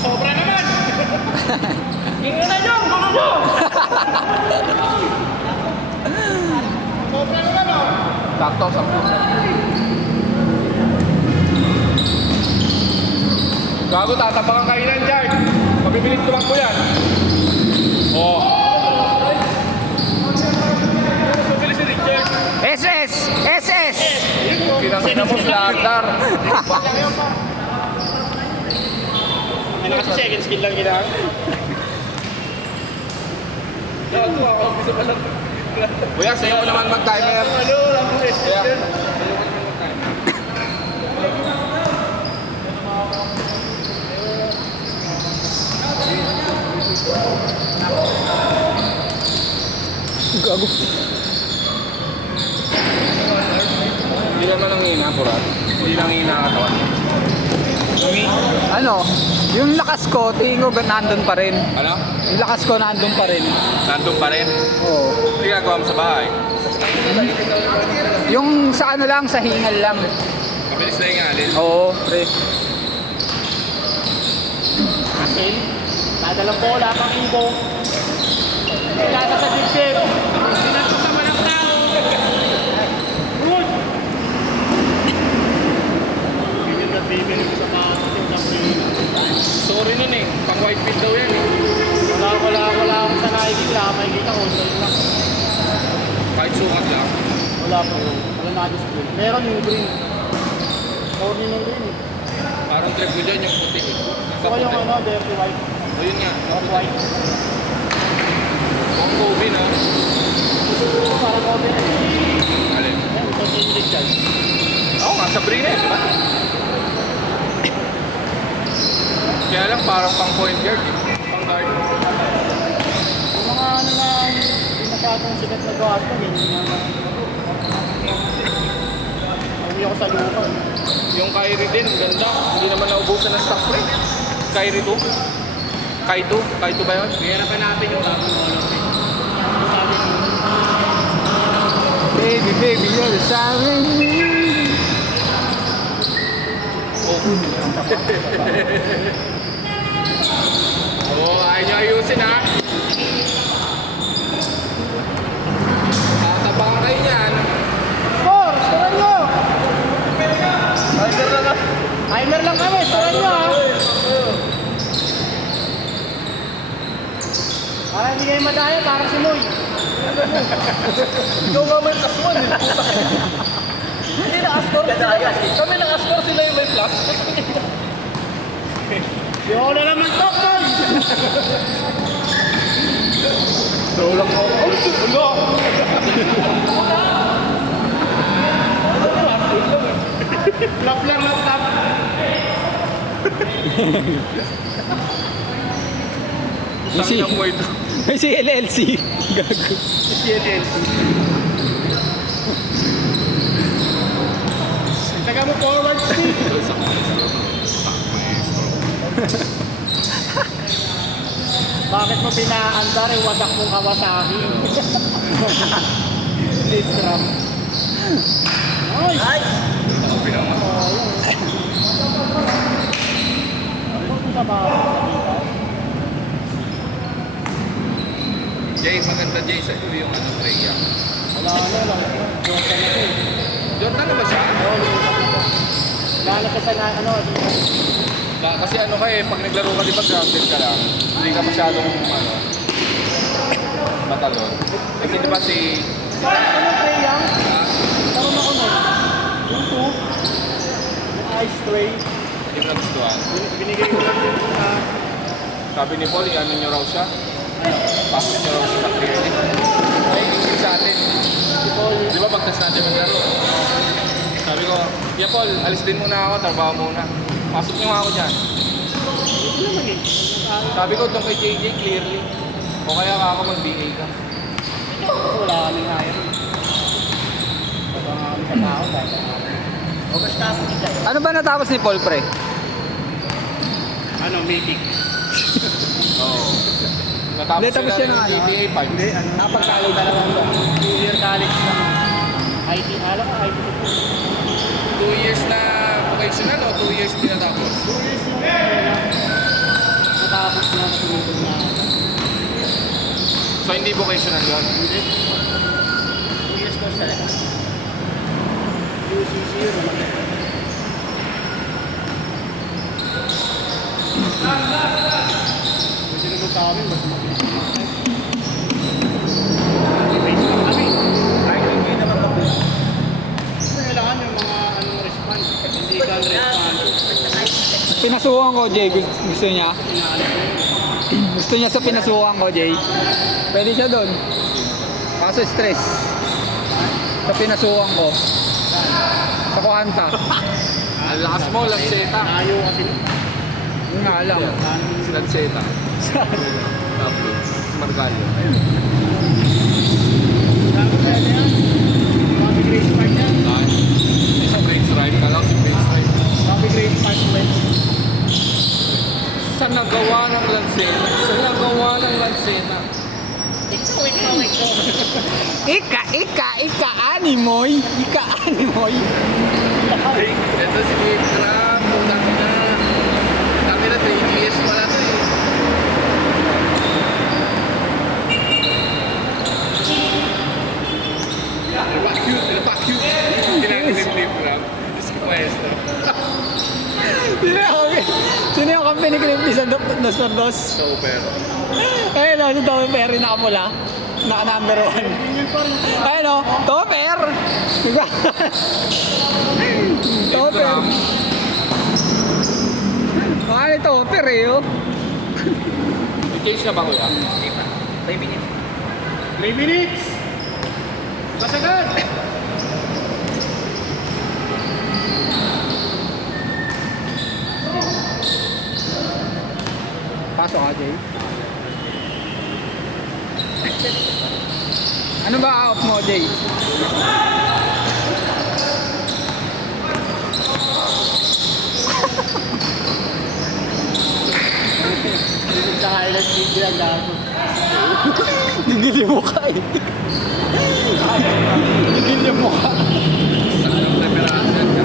Sobra naman! Tingnan na nyo! Gulo nyo! Sobra naman o! Sakto, sakto. Gago, tatapakan kainan dyan. Mabibilis tumakbo yan. Oh. Mabilis si Richard. SS! SS! Kinangina mo slagdar. Ano kasi second skill lang ginagawa? Gago, ako bisa pa lang. Kuya, sa'yo ko naman mag-timer. Ano? Lang rest Kuya. Gago. Hindi naman nanghina, Purat. Hindi nanghina ang katawan. Ano? Yung lakas ko, tingin ko nandun pa rin. Ano? Yung lakas ko nandun pa rin. Nandun pa rin. Oo. Hindi gagawa mo sa bahay. Yung sa ano lang, sa hingal lang. Mabilis na yung alin. Oo, pre. Asin, nadalang bola, pang ibo. Kailangan sa dibdib. Sinasama ng tao. Good! Bibig na bibig sa mga Sorry nun eh. Pang white pin daw yan eh. Wala akong sa nakikita. Makikita ko, wala lang. Kahit sukat lang. Wala po yun. Wala na-display. Meron yung green. Corny ng green eh. Parang trip ko dyan yung puti eh. Saka yung ano, dirty white. O yun nga. Off-white. Ang Kobe na. Parang corny na eh. Alin? Yan, ito yung Richard. Oo nga, Sabrina eh. Diba? Kaya lang parang pang point guard eh. Pang guard. Yung mga ano na hindi masyadong sikat na gawas ko, hindi naman. Uwi ako sa lupa. Yung Kyrie din, ganda. Hindi naman naubusan ng stock pre. Kyrie 2. Kaito? Kaito ba yun? Mahirapan natin yung bagong Olympic. Sabi ko, Baby, baby, you're the siren. Oh. Oo, ayaw nyo ayusin ha. Tatabangan kayo yan. Score! Scorean nyo! Timer lang kami, scorean nyo ha! Para hindi kayo madaya, para si Moy. Ikaw nga may plus 1 eh. Hindi na-ascore sila. Kami na-ascore sila yung may plus. Di ako na naman to, Moy! Tulak mo. Oh, tulo! Lap lang, lap. Easy. Tangina mo ito. May si LLC. Gago. CLLC. Taga mo forward speed. Bakit mo pinaandar yung wasak mong Kawasaki? Split drum. Ay! Sa bawat Jay, maganda Jay sa iyo yung ano, Freya. wala lang. Jordan na to. Jordan na ba siya? Wala na siya sa ano. Kasi ano ka eh, pag naglaro ka di ba grounded ka lang, hindi ka masyadong ano, matalon. Kasi di ba si... Ano tray yan? Karoon ako nun. Yung 2. Yung ice tray. Hindi mo nagustuhan. Binigay ko lang yung Sabi ni Paul, ano nyo raw siya? Pasok nyo raw siya sa clearly. Ay, hindi sa atin. Di ba pagtas natin maglaro? Sabi ko, yeah Paul, alis din muna ako, trabaho muna. Pasok nyo nga ako dyan. Hindi naman eh. Sabi ko doon kay JJ clearly. O kaya ka ako mag-BA ka. Wala kaming hire. Wala kami sa tao dahil. O basta ako dito. Ano ba natapos ni Paul, pre? Ano, meeting? Oo. Natapos Hindi, tapos sila yun ng ang ano? GTA 5. Hindi, ano? Napag-college na lang ako. 2-year college na. IT, alam ko, IT. 2 years na vocational o 2 years pinatapos? 2 years yung tumutog na. So hindi vocational yun. Hindi. Yes ko sa lahat. UCC yun naman. Kasi naman sa amin, mas mabilis. Base lang kami. Kahit hindi naman mabilis. Kailangan yung mga response. Hindi ka response. Pinasukan ko, Jay. Gusto niya. Gusto niya sa pinasukan ko, Jay. Pwede siya doon. Kaso stress. Sa pinasukan ko. Sa Kuhanta. Ang lakas mo, Lanceta. Ayaw kasi. Yun nga lang. Si Lanceta. Tapos, si Margallo. Ayun. Tapos yan yan. Bobby Grace Park yan. Sa Brains Ride ka lang, si Brains Ride. Bobby Grace Park West. Sa nagawa ng Lanceta. Sa nagawa ng Lanceta. Animoy. Animoy. Ito si Dave Grab. Dami na 3 years pala ito eh. Napaka-cute. Ginagawa ni Dave Grab. Diyos ko maestro. Sino yung company creepy sa Dos por Dos? Super. Ayun o, si Tommy Perry nakapula. Naka number 1. Ayun o, Tommy Perry. Diba? Tommy Perry. Baka ni Tommy Perry oh. I-change na ba kuya? 3 minutes. 3 minutes! Masagad! Pasok ka, Jay. Ano ba out mo, Jay? Dito sa highlight video ang gago. Gigil yung mukha eh. Gigil yung mukha. Sa anong preparation ka?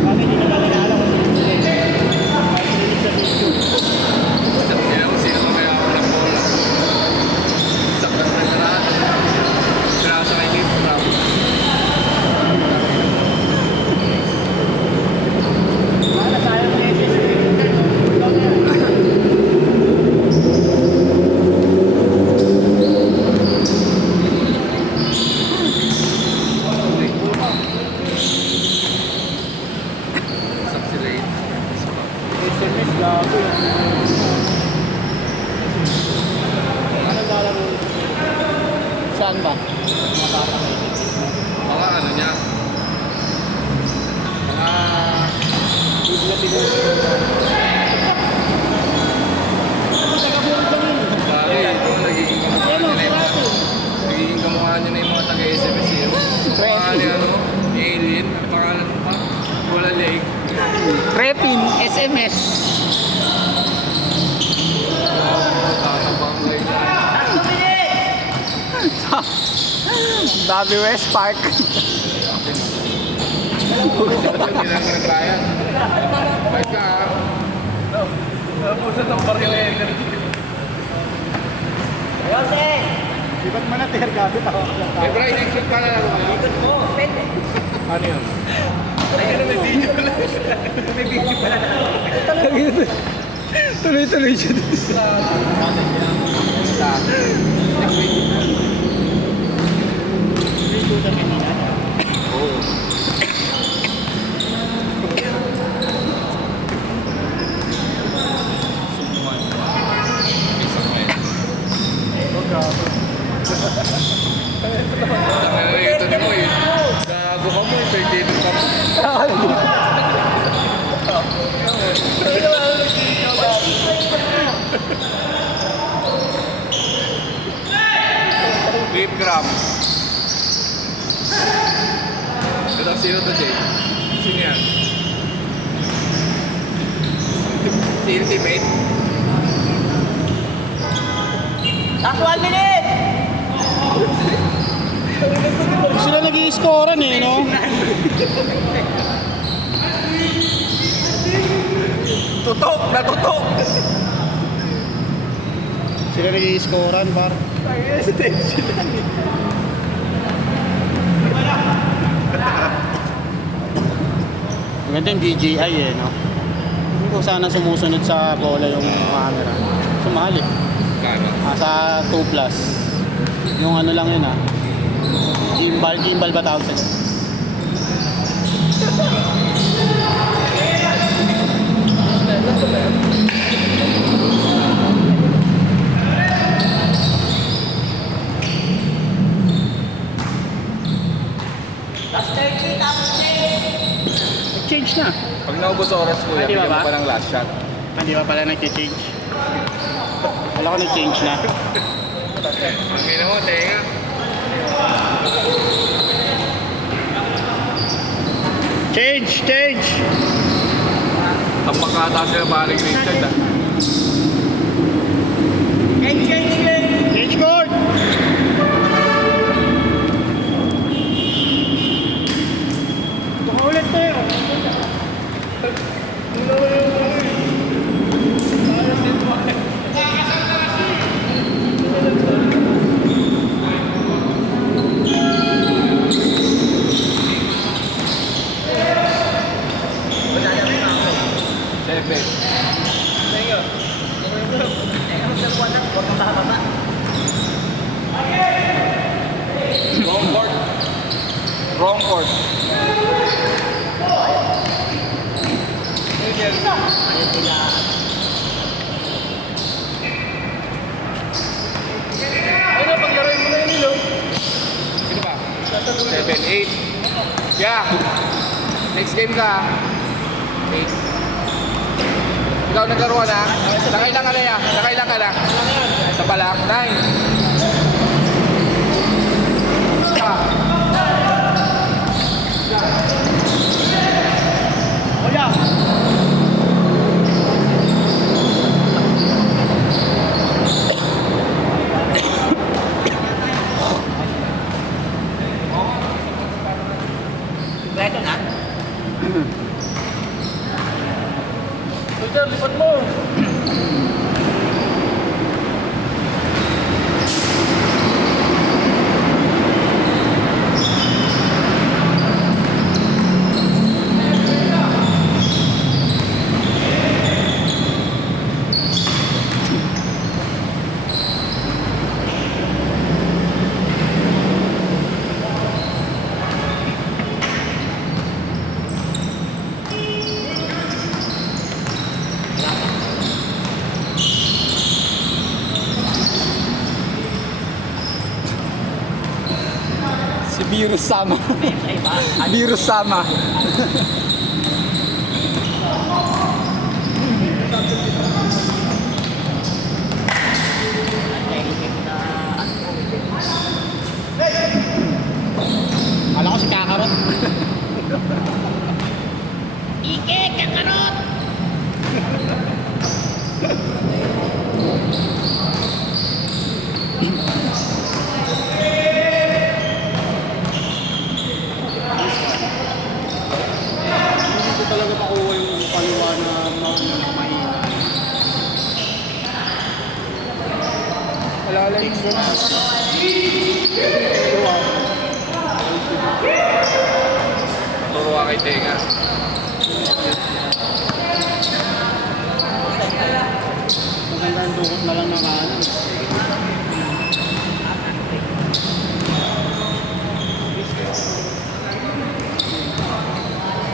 Bakit hindi naman nalala ko sa video? Kahit hindi sa video. Hindi ako sino mamaya ako ng bola. Saktan na preparation. Pinasa kay Dave Grab. Sayang na SS. Ikaw na yan. Saksi lane. SMS gago yun. Ano lalaro? Saan ba? Mga bata na yun. Mga ano niya? Mga hindi na tinuturo. Ano taga-burog lang yun? Bakit? Ito, nagiging kamukha Ano, niya na yung mga... siraso. Nagiging kamukha niya na yung mga taga-SMS eh. Kamukha niya ano? Alien. Ang pangalan mo pa? Wala leg. Prepin, SMS. Tatabang leg. Bobby West Park. Hindi na nag-ryan. Bait ka ha? Pusa ng baril energy. Yose! Di ba't manater gago? Tawa ka lang. Eh, bro, in-action pa na lang ako. Ikot mo, pwede. Ano yun? Tuloy-tuloy siya. Dito na kanina. Oo. Sumuman. Isang may. Ito din mo eh. Gago ka mo eh. Pagdated ka mo. Dave Grab. Ito, sino to, Jay? Sino yan? Si Ultimate? Last 1 minute! Sila nag-i-scorean eh, no? Tutok! Natutok! Sila nag-i-scorean, par. Ay, sa tension lang eh. Maganda yung DJI eh, no? Hindi ko sana sumusunod sa bola yung camera. Sumahal eh. Kano? Sa 2 plus. Yung ano lang yun gimbal ba tawag sila? Change na. Pag naubos oras ko, Di ba bigyan mo ba? pa ng last shot. Hindi ba pala nag-change? Wala ko nag-change na. Ang gina mo, tenga. Change! Ang makata sila paring Richard ah. Change court! Baka ulit tayo. Seven. Wrong court. Wrong court. Ano, paglaro mo na yun, Lilo? Sino ba? 7, 8. Yeah. Next game ka. 8. Ikaw naglaro ka na? Nakailang ka na yan? Nakailang ka na? Isa pa lang? 9. Hola! Richard, lipat mo. Si Virus Sama. Virus Sama. Kala ko si Kakarot. Hindi ko talaga makuha yung paliwa na mahina. Wala lang. Turo ka kay Tenga. Maganda ang dukot na lang ng kanan.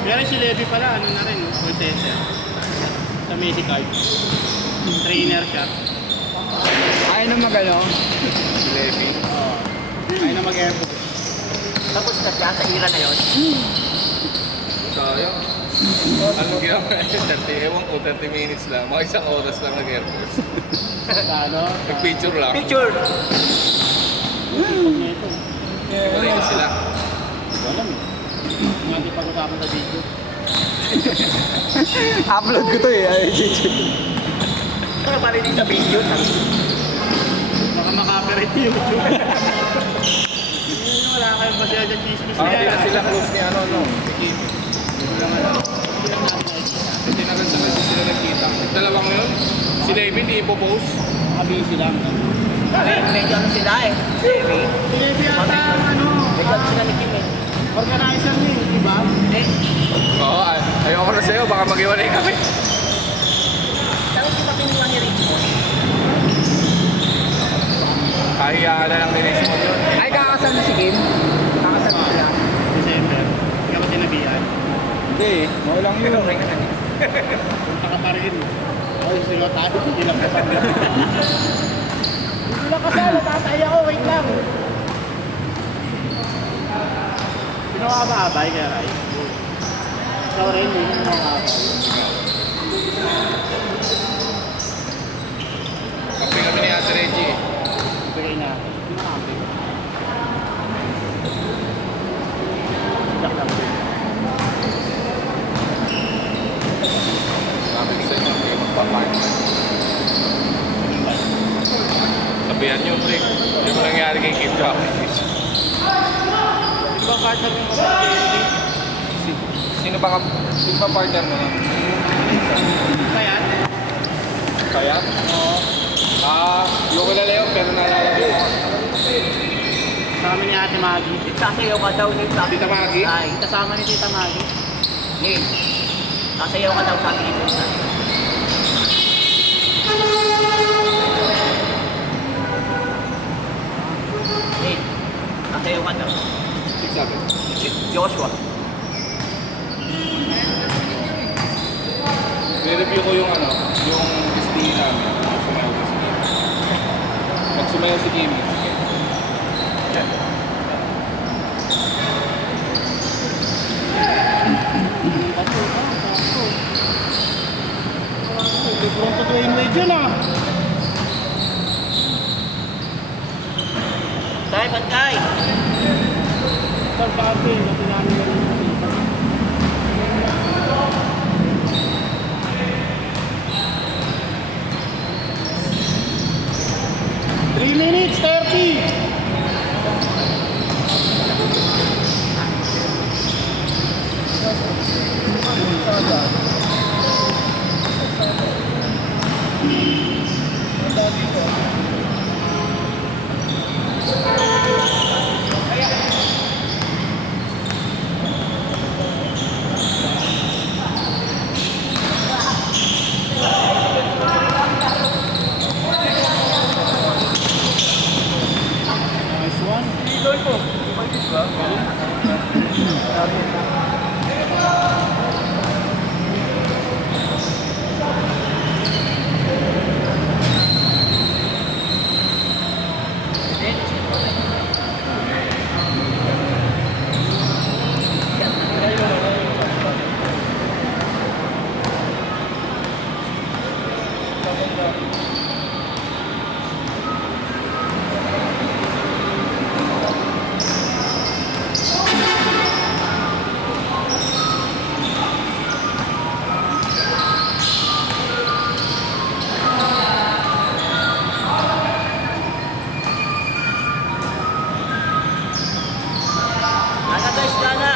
Pero si Levy pala, ano na rin, call center. Sa Medicard. Trainer siya. Ayaw na magano. Si Levi. Ayaw na mag-airport. Tapos na siya sa ira na yun. Sayang. Anong ginawa? 30, ewan ko, 30 minutes lang. Mga isang oras lang nag-airport. Sa ano? Nag-picture lang. Picture! Pag nito. Malinis sila. Alam eh. Nga di pag-usapan sa video. Upload ko to eh. Ay, YouTube. Para parinig sa video. Baka maka-operate yung YouTube. Wala kayong basya sa chismis Parang hindi na sila close ni ano, no? Si Kid. Wala nga lang. Hindi lang natin nakikita. Hindi na sila nagkita. hindi ipopost. Busy lang. Medyo ano sila eh. Heavy. Sinabi yata ang ano, Medyo ano sila ni Kim eh. organizer niya, di ba? Eh, Oo, ayoko na sa'yo, baka mag-iwalay kami. tapos di ba kinuha ni Richmond? Kahiyaan na lang ni Richmond yun. Ay, kakasal na si Kim. Kakasal na sila. December. Hindi ka ba sinabihan? Hindi, walang yun. Punta ka pa rin. Oy, sila tayo. Hindi lang kasal. Hindi lang kasal. Tatay ako. Wait lang. Sino ka ba abay kaya Ray? Ikaw rin. Hindi mo ka abay. Kape kami ni Ate Reggie. Bigay natin. Hindi mo abay. Dak lang din. Sabi ko sa'yo, hindi magpapartner. Sabihan nyo, pre. Hindi mo nangyari kay Kim Jockey. Di ba partner mo sa PLD? Sino ba partner mo? Kaya? Kaya? Oo. Yung kilala yun, pero naalala ko. Kasama ni Ate Maggie. Sasayaw ka daw Nim, sabi Tita ni Maggie? Ay, Kasama ni Tita Maggie. Nim. Sasayaw ka daw sabi ni Vincent. Nim. Sasayaw ka daw. Six sabi. Joshua. May-review ko yung yung SDE namin. Nagsumayaw ko si Kim. Nagsumayaw si Kim. Pronto to yung medyo na. Tay, bantay. Sa party, natin namin na rin makita. 3 minutes, 30. Nice one. Ano guys, Dana?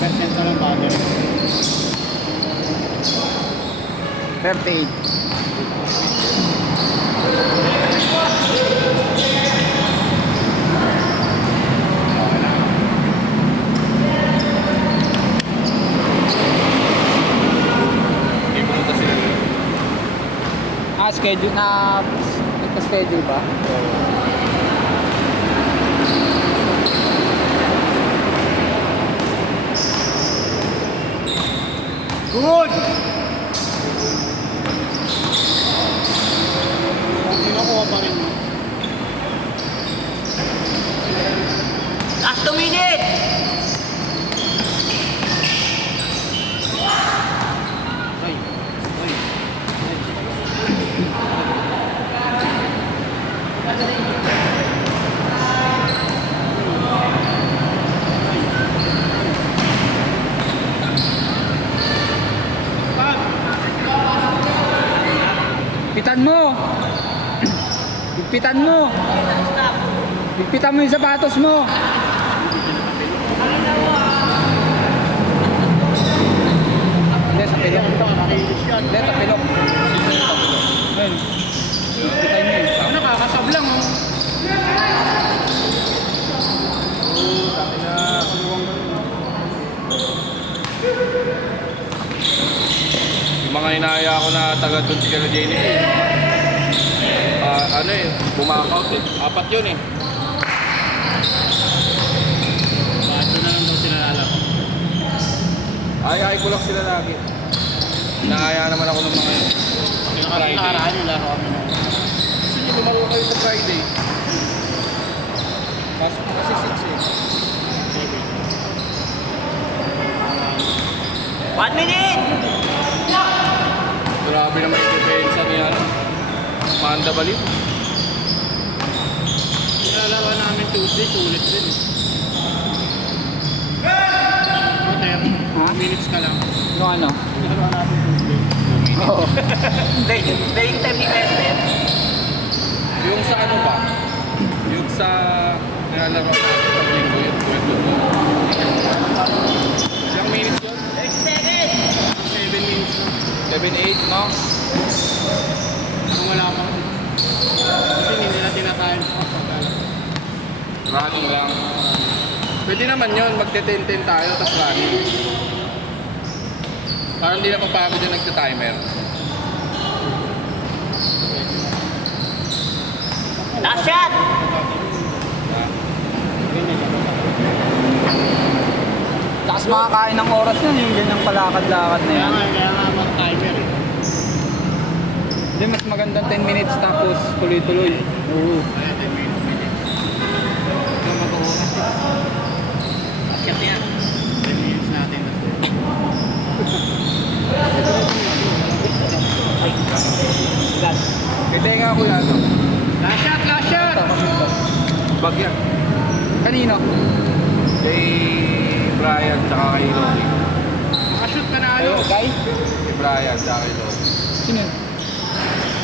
Percent na lang battery. 38. Hindi pumunta sila doon. Schedule na schedule ba? Good! Kinukuha pa rin yun. Last 2 minutes! Ay, ay. Higpitan mo. Higpitan mo. Higpitan mo yung sapatos mo. Hindi, sa pilok. Nakilis yan. Hindi, sa pilok. Ayun. Higpitan nyo yun. Nakakasab lang oh. Yung mga inaaya ko na taga doon si Kala Jenny. Ano eh, bumakaut eh. 4 yun eh. Bakit doon na lang daw sila lalaro? Ay ko lang sila lagi. Inaaya naman ako ng mga yun. Friday. Nakaraan yung laro kami na. Gusto nyo lumaro kayo sa Friday? Pasok mo kasi 6 eh. 1 minute! Grabe naman yung depensa ni ano. Manda Baliw. Nilalaro namin Tuesday, sulit din eh. Hotel, Ha? minutes ka lang. Yung ano? Nilalaro natin Tuesday. Oo. Playing time ni Mestre. Yung sa ano ba? Yung sa nilalaro natin pag linggo yun. Ilang minutes yun? 30 seconds! 7 minutes lang. 7-8 no? Parang wala pa. Kasi hindi nila tinatime sa pagkalat. Running lang. Pwede naman yun, magte-10-10 tayo tapos running. Parang hindi na papagod yung nagta-timer. Last shot! Takas makakain ng oras na yung ganyang palakad-lakad na yan. Kaya nga mag-timer eh. Hindi, mas magandang 10 minutes tapos tuloy-tuloy. Oo. Kaya 10 minutes. Ito mag-oras eh. Shot yan. 10 minutes natin. Hindi nga ko yan. Last shot! Last shot! Bag yan. Kanino? Kay Brian tsaka kay Loki. Nakashoot ka na ano? Ayun, guy? Kay Brian tsaka kay Loki. Sino yun?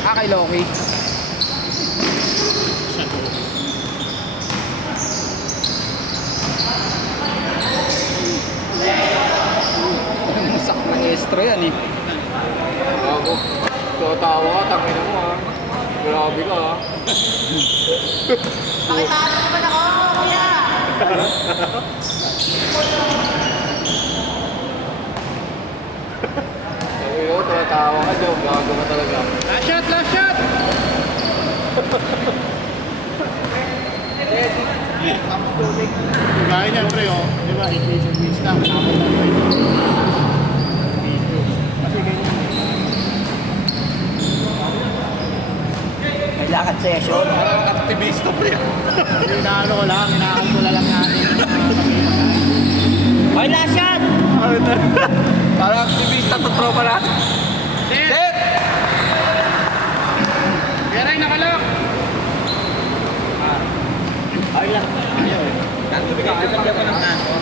Ah, kay Loki. Sa to. Masak ng estro yan eh. Bago. Tatawa ka, tangin mo ha. Grabe ka ha. Pakitaan mo naman ako, kuya! Sabi ko, tatawa ka dyan. Gago ka talaga. Last shot! Last shot! Gaya niyan pre oh. Di ba? 8 minutes lang. Tapos na kasi ganyan. May lakad session. Parang aktivista pre. Inaano ko lang. Inakalkula lang natin. Okay, last shot! Parang aktivista to tropa natin. Set! Pero ay nakalak! Okay lang. Ayaw eh. Nandun ka, ay pagyan mo ng naso.